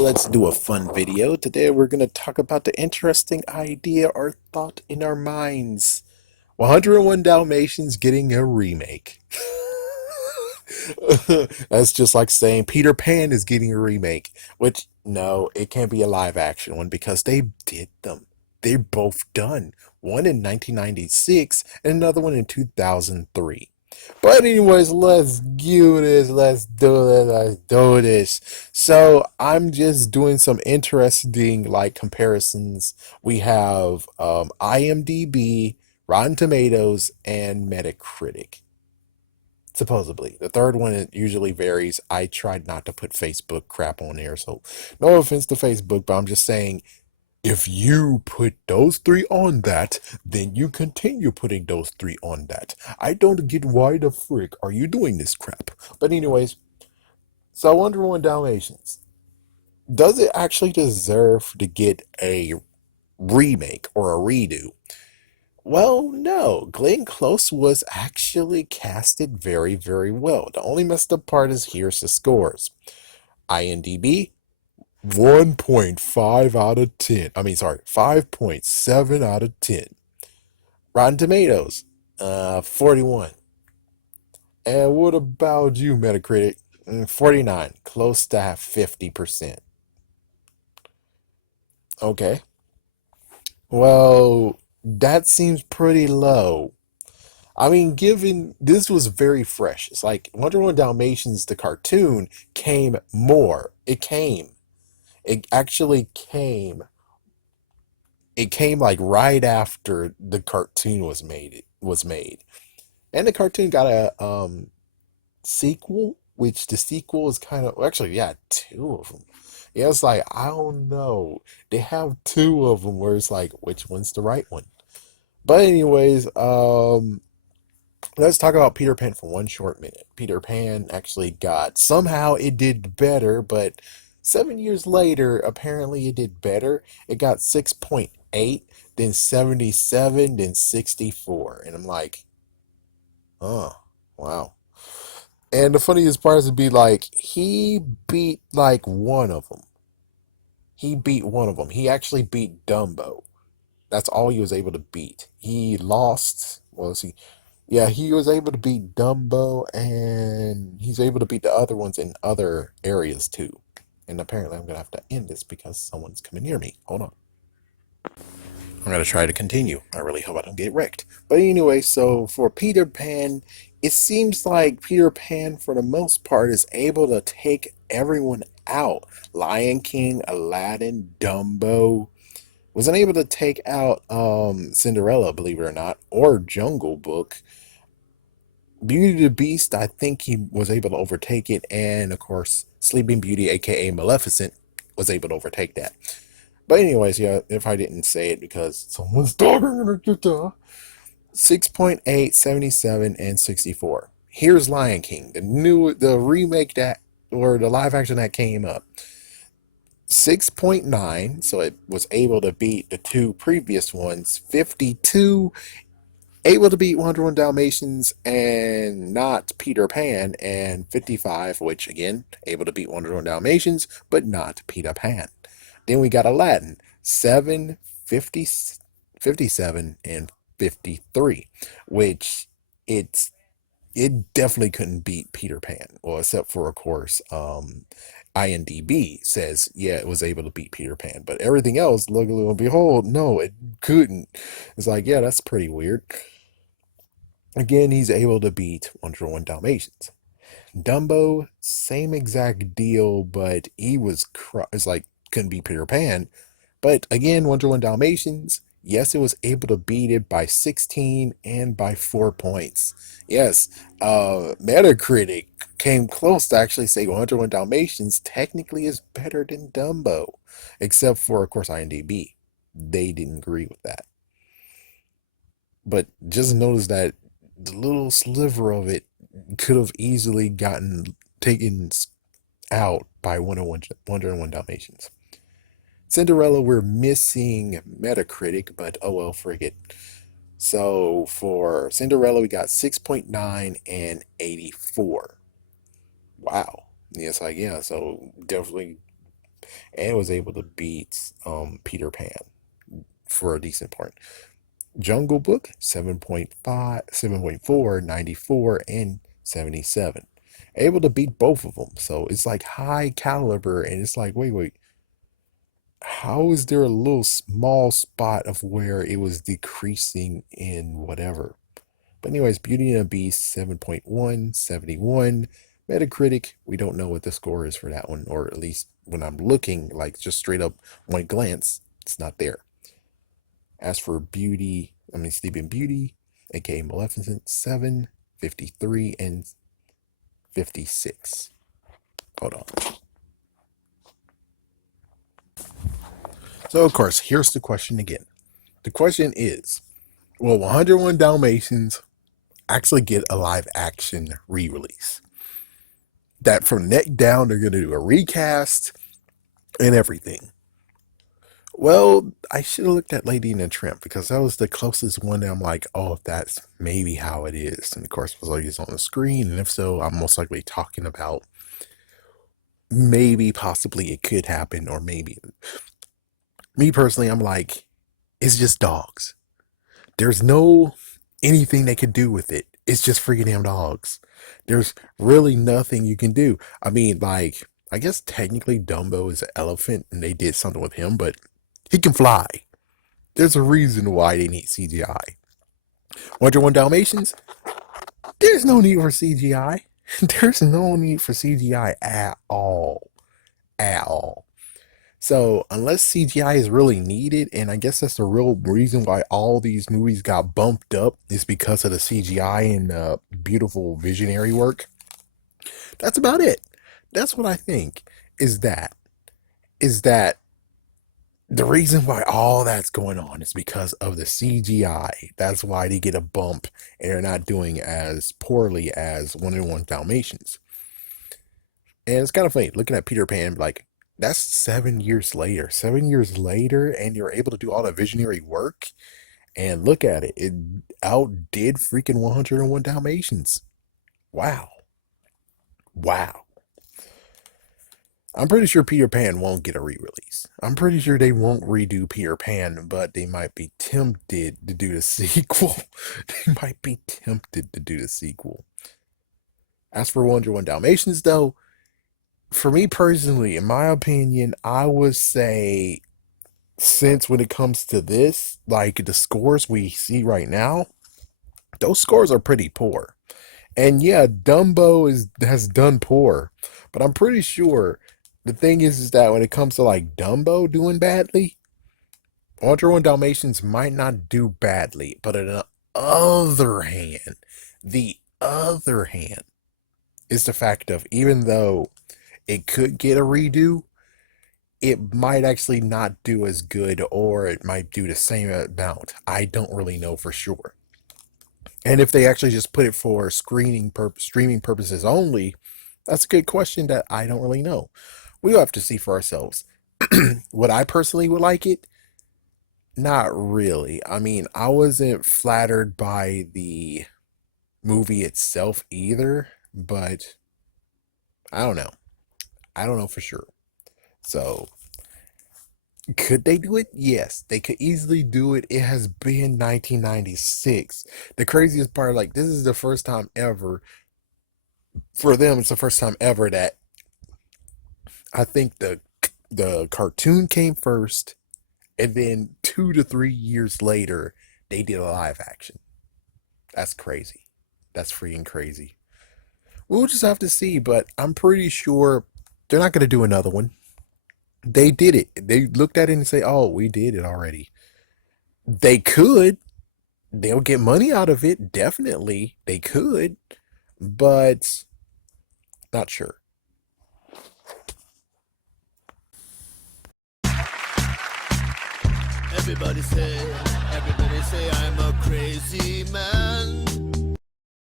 Let's do a fun video. Today we're going to talk about the interesting idea or thought in our minds. 101 Dalmatians getting a remake. That's just like saying Peter Pan is getting a remake, which no, it can't be a live action one because they did them. They're both done. One in 1996 and another one in 2003. But anyways, let's do this. Let's do this. Let's do this. So I'm just doing some interesting like comparisons. We have IMDb, Rotten Tomatoes, and Metacritic. Supposedly. The third one it usually varies. I tried not to put Facebook crap on there, so no offense to Facebook, but I'm just saying if you put those three on that, then you continue putting those three on that. I don't get why the frick are you doing this crap. But anyways, so 101 Dalmatians. Does it actually deserve to get a remake or a redo? Well, no. Glenn Close was actually casted very, very well. The only messed up part is here's the scores. IMDb, 1.5 out of 10. I mean, sorry, 5.7 out of 10. Rotten Tomatoes, 41. And what about you, Metacritic? 49, close to 50%. Okay. Well, that seems pretty low. I mean, given this was very fresh. It's like 101 Dalmatians, the cartoon, came more. It came. It actually came. It came like right after the cartoon was made. It was made. And the cartoon got a sequel, which the sequel is kind of well, actually, yeah, two of them. Yeah, it's like I don't know. They have two of them where it's like which one's the right one. But anyways, let's talk about Peter Pan for one short minute. Peter Pan actually got somehow it did better, but 7 years later, apparently it did better. It got 6.8, then 77, then 64. And I'm like, oh, wow. And the funniest part is to be like, he beat like one of them. He beat one of them. He actually beat Dumbo. That's all he was able to beat. He lost. Well, let's see. Yeah, he was able to beat Dumbo, and he's able to beat the other ones in other areas too. And apparently, I'm gonna have to end this because someone's coming near me. Hold on. I'm gonna try to continue. I really hope I don't get wrecked. But anyway, so for Peter Pan, it seems like Peter Pan, for the most part, is able to take everyone out. Lion King, Aladdin, Dumbo, wasn't able to take out Cinderella, believe it or not, or Jungle Book. Beauty and the Beast, I think he was able to overtake it, and of course, Sleeping Beauty, aka Maleficent, was able to overtake that. But anyways, yeah, if I didn't say it because someone's talking, 6.8, 77, and 64. Here's Lion King, the remake that, or the live action that came up. 6.9, so it was able to beat the two previous ones. 52, able to beat 101 Dalmatians and not Peter Pan. And 55, which again, able to beat 101 Dalmatians, but not Peter Pan. Then we got Aladdin, 7, 50, 57, and 53, which it definitely couldn't beat Peter Pan. Well, except for, of course, IMDb says, yeah, it was able to beat Peter Pan. But everything else, look, and behold, no, it couldn't. It's like, yeah, that's pretty weird. Again, he's able to beat 101 Dalmatians. Dumbo, same exact deal, but he was, it's like, couldn't beat Peter Pan. But again, 101 Dalmatians, yes, it was able to beat it by 16 and by 4 points. Yes, Metacritic came close to actually say 101 Dalmatians technically is better than Dumbo, except for, of course, IMDb. They didn't agree with that. But just notice that the little sliver of it could have easily gotten taken out by 101 Dalmatians. Cinderella, we're missing Metacritic, but oh well, frig it. So for Cinderella, we got 6.9 and 84. Wow. Yes, like, yeah, so definitely and was able to beat Peter Pan for a decent part. Jungle Book 7.5, 7.4, 94, and 77. Able to beat both of them. So it's like high caliber, and it's like, wait, how is there a little small spot of where it was decreasing in whatever? But anyways, Beauty and the Beast 7.1, 71. Metacritic, we don't know what the score is for that one, or at least when I'm looking, like just straight up one glance, it's not there. As for Sleeping Beauty, aka Maleficent, 7, 53, and 56. Hold on. So, of course, here's the question again. The question is, will 101 Dalmatians actually get a live action re-release? That from neck down, they're going to do a recast and everything. Well, I should have looked at Lady and the Tramp because that was the closest one that I'm like, oh, that's maybe how it is. And of course, it was always on the screen. And if so, I'm most likely talking about maybe, possibly it could happen, or maybe. Me personally, I'm like, it's just dogs. There's no anything they could do with it. It's just freaking damn dogs. There's really nothing you can do. I mean, like, I guess technically Dumbo is an elephant and they did something with him, but he can fly. There's a reason why they need CGI. 101 Dalmatians, there's no need for CGI. There's no need for CGI at all. At all. So, unless CGI is really needed, and I guess that's the real reason why all these movies got bumped up, is because of the CGI and beautiful visionary work. That's about it. That's what I think. Is that the reason why all that's going on is because of the CGI. That's why they get a bump and they're not doing as poorly as 101 Dalmatians. And it's kind of funny looking at Peter Pan, like, that's 7 years later. 7 years later, and you're able to do all that visionary work. And look at it. It outdid freaking 101 Dalmatians. Wow. Wow. I'm pretty sure Peter Pan won't get a re-release. I'm pretty sure they won't redo Peter Pan, but they might be tempted to do the sequel. They might be tempted to do the sequel. As for 101 Dalmatians, though, for me personally, in my opinion, I would say, since when it comes to this, like the scores we see right now, those scores are pretty poor. And yeah, has done poor, but I'm pretty sure the thing is that when it comes to like Dumbo doing badly, 101 Dalmatians might not do badly, but on the other hand, the other hand is the fact of, even though it could get a redo, it might actually not do as good, or it might do the same amount. I don't really know for sure. And if they actually just put it for streaming purposes only, that's a good question that I don't really know. We'll have to see for ourselves. Would I personally would like it? Not really. I mean, I wasn't flattered by the movie itself either, but I don't know. I don't know for sure. So, could they do it? Yes, they could easily do it. It has been 1996. The craziest part, like, this is the first time ever, for them, it's the first time ever that I think the cartoon came first, and then 2 to 3 years later, they did a live action. That's crazy. That's freaking crazy. We'll just have to see, but I'm pretty sure they're not going to do another one. They did it. They looked at it and say, "Oh, we did it already." They could. They'll get money out of it. Definitely, they could, but not sure. Everybody say I'm a crazy man.